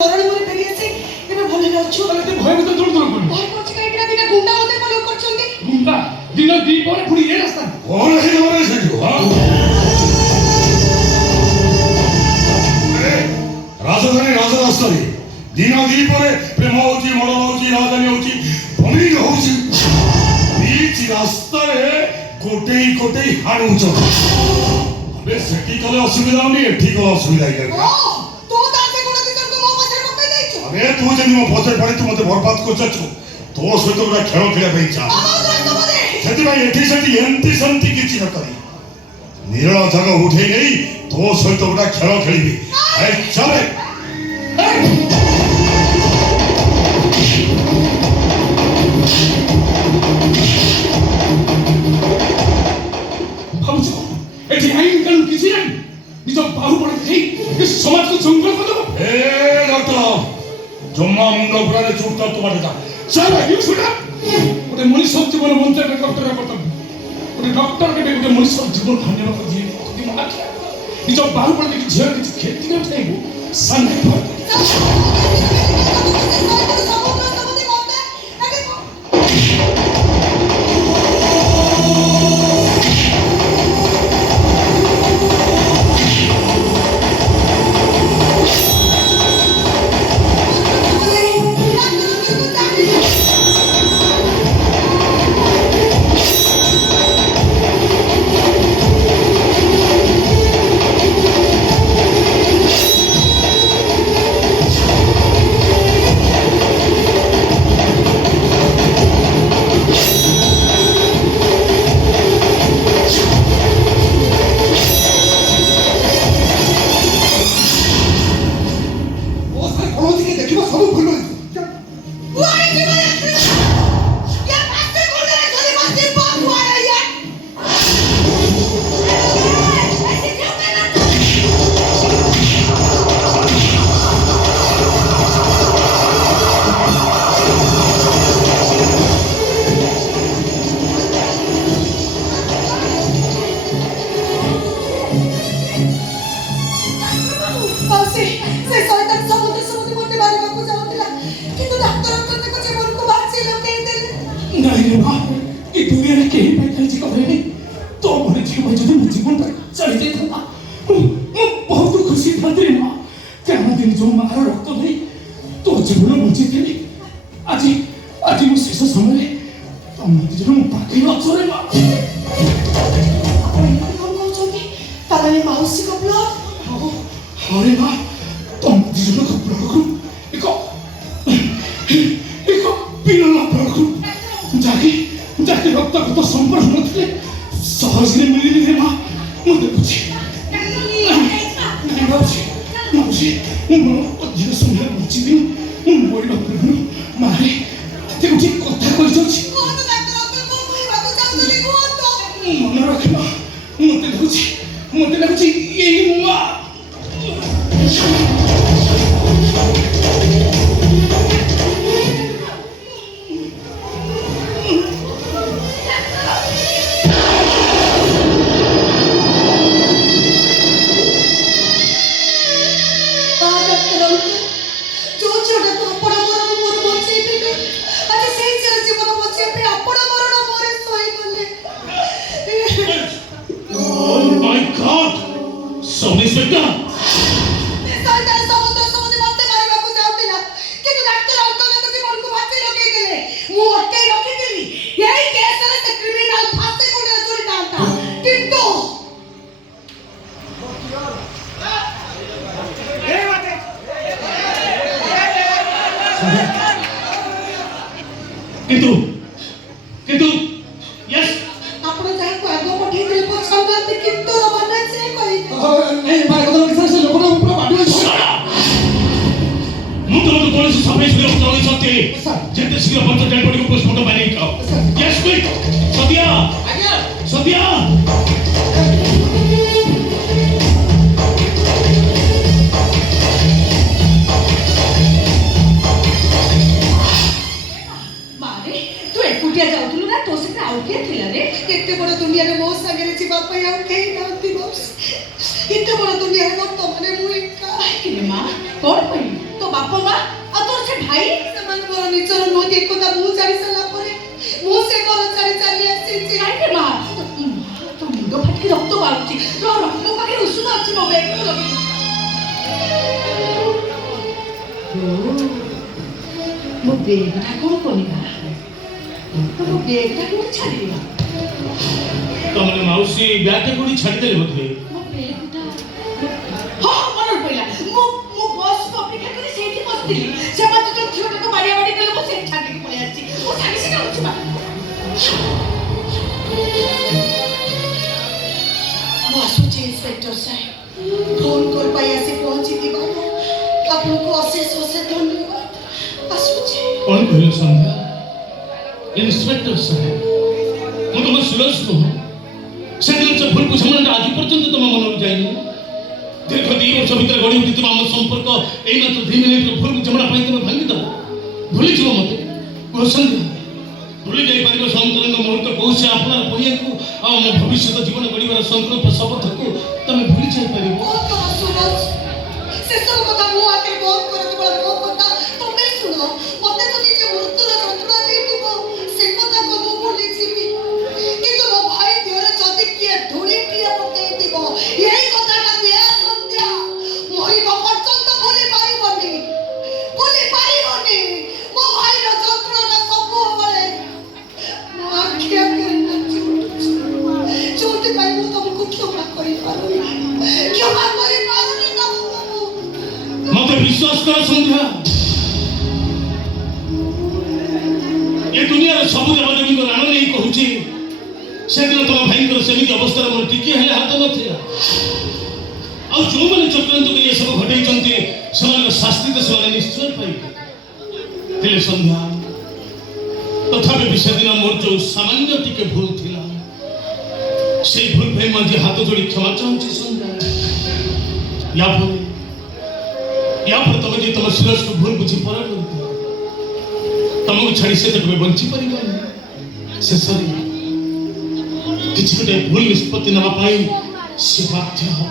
মরণ মরে বেরিয়েছে এবার ভুলে যাচ্ছো তাহলে ভয় মতো দৌড় দৌড় করুন ভয় করছে কাইটা দিনা গুন্ডা মতে ফলো করছন্তি গুন্ডা দিন দি পরে পুরি এ রাস্তা কোন হেলে মরে সেজু রাজধানী রাজরাস্তাରେ ଦିନ ଦି ପରେ ପ୍ରେମ ହଉଛି ମରଣ ହଉଛି ରାଜଧାନୀ ହଉଛି ଭୂମିକ ହଉଛି ବିଚ୍ ରାସ୍ତାରେ ଗୋଟେଇ ଗୋଟେଇ ହାଣୁଛ ଏବେ ସେଠି କଲେ ଅସୁବିଧା ହଉନି ଏଠି କଲେ ଅସୁବିଧା ହେଇଯାଉଛି ଓ তো তাতে কোন দিন তো মো পাশে পকাই দেইছো আরে তুই যদি ମୋ ପଛରେ ପଡି ତୁ ମତେ ବରବାଦ କରୁଛୁ ତୋ ସହିତ ଗୋଟେ ଖେଳ ଖେଳିବା ପାଇଁ ଇଚ୍ଛା ସେଥିପାଇଁ ଏଠି ସେଠି ଏମିତି ସେମିତି କିଛି ନ କରି ନିରଳ ଜାଗା ଉଠେଇ ନେଇ ତୋ ସହିତ ଗୋଟେ ଖେଳ ଖେଳିବି ଚାଲେ ভাবছো এটি আইন কানুন কিছু নাই নিজ বাহুবলে দেই এই সমাজকে জঙ্গল করে দেবো এ ডক্টর জম্মা মুন্ড পুরারে চুপচাপ তোমার যা চালা ইউ শুট আপ ওটা মনুষ্য জীবন বঞ্চনা ডক্টরের কর্তব্য ওটা ডক্টর কে ওটা মনুষ্য জীবন হানির কথা দিয়ে তুমি মাকে নিজ বাহুবলে দেখি ঝিଅ কিছু ক্ষতি না চাইবো সামনে পড় ଏତେ ବଡ଼ ଦୁନିଆରେ ବର୍ତ୍ତମାନେ ମୁଁ ଏକା। ମା କଣ ପାଇଁ ତୋ ବାପ ମୋ ବେଗଟା କ'ଣ କଲିବା ମୋ ବେଗଟା କୋଉଠି ଛାଡ଼ିବା ତମେ ମାଉସୀ ବ୍ୟାଗଟା କୋଉଠି ଛାଡ଼ିଦେଲେ ବୋଧେ? ମୋ ବେଗଟା ହଁ ମନେ ପଡ଼ିଲା ମୁଁ ବସ୍ ଅପେକ୍ଷା କରି ସେଇଠି ବସିଥିଲି ସେ ମତେ ଯୋଉ ଝିଅଟାକୁ ବାଡ଼ିଆ ବାଡ଼ି କଲେ ମୁଁ ସେଇଠି ଛାଡ଼ିକି ପଳେଇ ଆସିଛି ମୁଁ ସାଙ୍ଗେ ସାଙ୍ଗେ ଅଛି ବା ମୁଁ ଆସୁଛି ଇନ୍ସପେକ୍ଟର ସାହେବ ଫୋନ୍ କଲ୍ ପାଇ ଆସି ପହଞ୍ଚିଥିବାରୁ ଆପଣଙ୍କୁ ଅଶେଷ ଅଶେଷ ଧନ୍ୟବାଦ ଆସୁଛି କ'ଣ କହିଲ ସନ୍ଧ୍ୟା? ଇନ୍ସପେକ୍ଟର ସାହେବ ମୁଁ ତମ ସୁରଜ ନୁହଁ। ସେଦିନ ସେ ଭୁଲ ବୁଝାମଣାଟା ଆଜି ପର୍ଯ୍ୟନ୍ତ ତମ ମନକୁ ଯାଇନି। ଦୀର୍ଘ 2 ବର୍ଷ ଭିତରେ ଗଢ଼ି ଉଠିଥିବା ଆମ ସମ୍ପର୍କ ଏଇ ମାତ୍ର 2 ମିନିଟର ଭୁଲ ବୁଝାମଣା ପାଇଁ ତମେ ଭାଙ୍ଗିଦେବ। ଭୁଲିଯିବ ମତେ କୁହ ସନ୍ଧ୍ୟା। ଭୁଲି ଯାଇପାରିବ ସନ୍ତରଙ୍ଗ ମୁହୂର୍ତ୍ତ କୋଉ ସେ ଆପଣାର ପରିବାକୁ ଆଉ ଆମ ଭବିଷ୍ୟତ ଜୀବନ ଗଢ଼ିବାର ସଂକଳ୍ପ ଶପଥକୁ ତମେ ଭୁଲି ଯାଇପାରିବ। ସେସବୁ କଥା ମୁଁ ଆଗରେ ବନ୍ଦ କରିଦେବା ମୋ କଥା ତମେ ଶୁଣ ମତେ ତ ନିଜେ ମୃତ୍ୟୁର ଯନ୍ତ୍ରଣା ଦେଇଥିବ ସେ କଥାକୁ ମୁଁ ଭୁଲିଯିବି କିନ୍ତୁ ମୋ ଭାଇ ଦେହରେ ଯଦି କିଏ ଧୂଳିଟିଏ ପକେଇଥିବ ଏଇ କଥାଟାକୁ ଏ ସନ୍ଧ୍ୟା ମରିବା ପର୍ଯ୍ୟନ୍ତ ଭୁଲି ପାରିବନି ମୋ ଭାଇର ଯନ୍ତ୍ରଣା ସବୁବେଳେ ମୋ ଆଖି ଆଗରେ ନାଚି ଉଠୁଛି ଯୋଉଥିପାଇଁ ମୁଁ ତମକୁ କ୍ଷମା କରିପାରୁନି मत विश्वास कर सन्ध्या ये दुनिया सब देवदेवी राण नहीं कहूँ से दिन तुम भाई सेमती अवस्था मोर टिके हेले हाथ नाला आ जो मैंने चक्रांत कर सब घटे शास्ति तो से निश्चय पाइबे सन्ध्या तथापि भी सेदिन मोर जो सामान्य टिके भूल थिला से भूल भाई मुझे हाथ जोड़ी क्षमा चाहूँ सन्ध्या या पर तुम जी तुम सुरज को भूल बुझी पर तुमको छाड़ी से तुम्हें बंची परिवार शेष किसी गोटे भूल निष्पत्ति नवा से बाध्य हो